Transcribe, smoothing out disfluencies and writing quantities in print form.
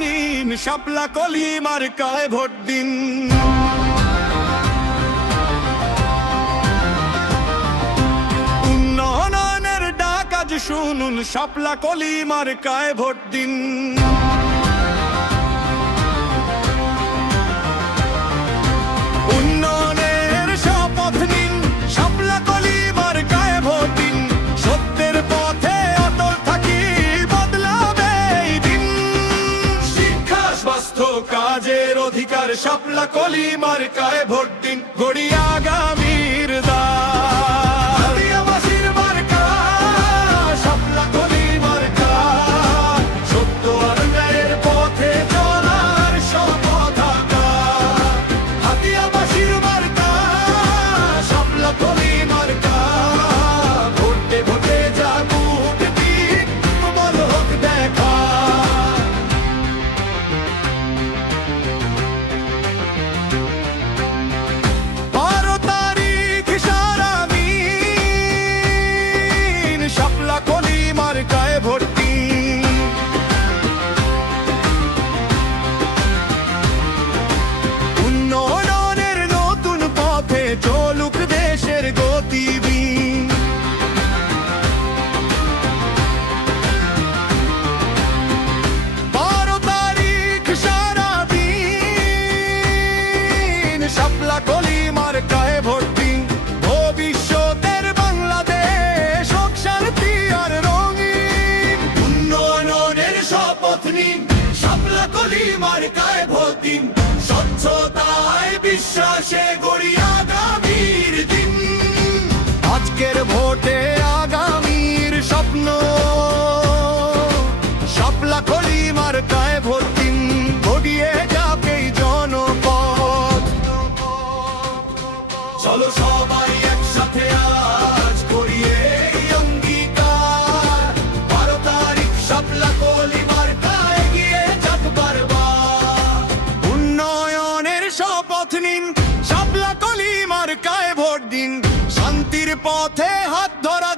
নিন, শাপলা কলি মার্কায় ভোট দিন। উন্নয়নের ডাক আজ শুনুন, শাপলা কলি মার্কায় ভোট দিন। উন্নয়নের শপথ নিন, শাপলা কলি মার্কায় ভোট দিন। সত্যের পথে অটল থাকি, বদলাবে এই দিন। শিক্ষা, স্বাস্থ্য, কাজের অধিকার, শাপলা কলি মার্কায় ভোট দিন। গড়ি আগামীর দ্বার, হাতিয়াবাসীর মার্কা, শাপলা কলি মার্কা। সত্য আর ন্যায়ের পথে চলার শপথ আঁকা। হাতিয়াবাসীর মার্কা, শাপলা কলি মার্কা। ভোটে ভোটে জাগুক দিক, তোমার হোক দেখা। 12 তারিখ সারা দিন, শাপলা কলি মার্কায় ভোট দিন। উন্নয়নের নতুন পথে চলুক দেশের গতিবিহীন। 12 তারিখ সারা দিন, শাপলা কলি মার্কায় ভোট দিন। ভবিষ্যতের বাংলাদেশ হোক শান্তি আর রঙিন। উন্নয়নের শপথ নিন, শাপলা কলি মার্কায় ভোট দিন। স্বচ্ছতায় বিশ্বাসে গড়ি আগামীর দিন। আজকের ভোটে আগামীর স্বপ্ন, শাপলা কলি মার্কায় ভোট দিন। গড়িয়ে যাক এই জনপদ। চলো সবাই একসাথে আজ করি এই অঙ্গীকার। 12 তারিখ শাপলা কলি মার্কায় এগিয়ে যাক বারবার। উন্নয়নের শপথ নিন, শাপলা কলি মার্কায় ভোট দিন। শান্তির পথে হাত ধরা